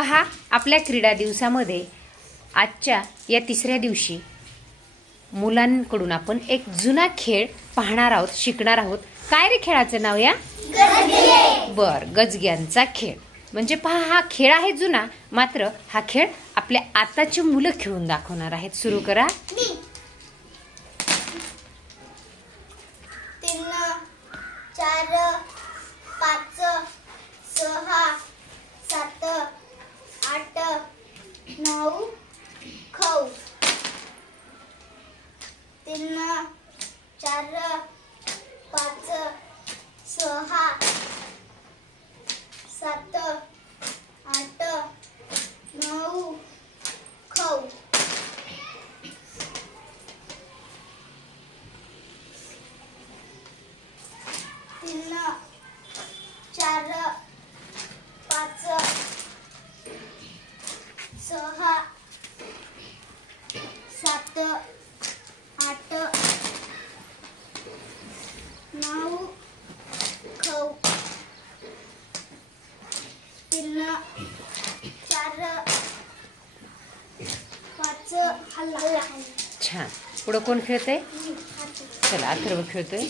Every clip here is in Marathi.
पहा आपल्या क्रीडा दिवसामध्ये आजच्या या तिसऱ्या दिवशी मुलांकडून आपण एक जुना खेळ पाहणार आहोत शिकणार आहोत. काय रे खेळाचं नाव या? बर गजग्यांचा खेळ. म्हणजे पहा हा खेळ आहे जुना मात्र हा खेळ आपल्या आताची मुलं खेळून दाखवणार आहेत. सुरू करा तीन चार पाच सहा सात आठ नऊ खऊ तीन चार पाच सहा सात आठ नऊ खाऊ. तीन चार पाच सहा सात आठ नऊ खऊ तीन चार पाच हल्ला. छान. पुढं कोण खेळतंय? चला अथर्व खेळतोय.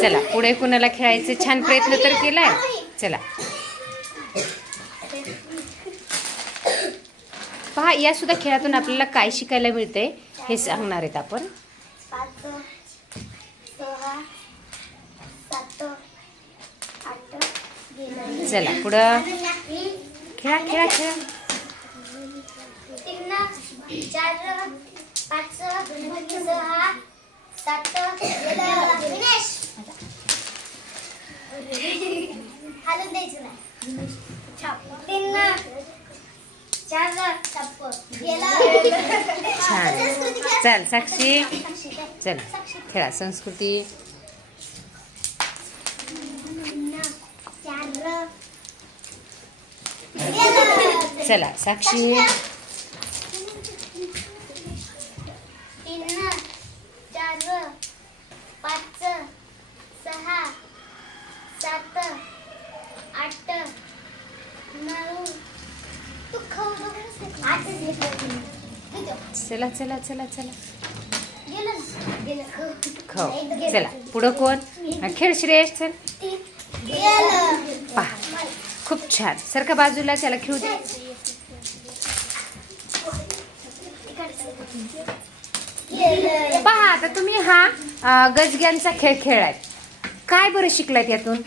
चला पुढे कोणाला खेळायचं छान प्रयत्न तर केलाय? चला. पहा या सुद्धा खेळातून आपल्याला काय शिकायला मिळतंय हे सांगणार आहेत आपण पाच सहा सात आठ चला पुढं. खेळा खेळा खेळा. छान. चल साक्षी. चल खेळा संस्कृती चार चला साक्षी. तीन चार पाच सहा सात आठ नऊ तू खाऊ चला चला चला चला. खाऊ. चला पुढं कोण? खेळ श्रेयस चल. पहा. खूप छान. सारखं बाजूला त्याला खेळू दे. पहा आता तुम्ही हा गजग्यांचा खेळ खेळाय काय बरं शिकलायत यातून?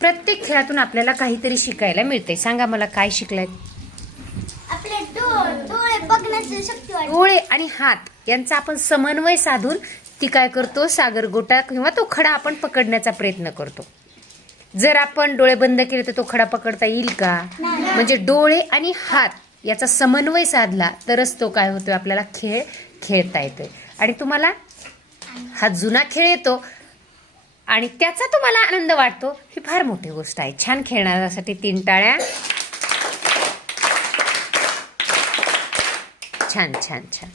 प्रत्येक खेळातून आपल्याला काहीतरी शिकायला मिळतंय. सांगा मला काय वाढते. डोळे आणि हात यांचा आपण समन्वय साधून ती काय करतो? सागर गोटा किंवा तो खडा आपण पकडण्याचा प्रयत्न करतो. जर आपण डोळे बंद केले तर तो खडा पकडता येईल का? म्हणजे डोळे आणि हात याचा समन्वय साधला तरच तो काय होतोय आपल्याला खेळ खेळता येतोय. आणि तुम्हाला हा जुना खेळ येतो आणि त्याचा तुम्हाला आनंद वाटतो ही फार मोठी गोष्ट आहे. छान खेळणाऱ्यासाठी तीन टाळ्या. छान छान छान.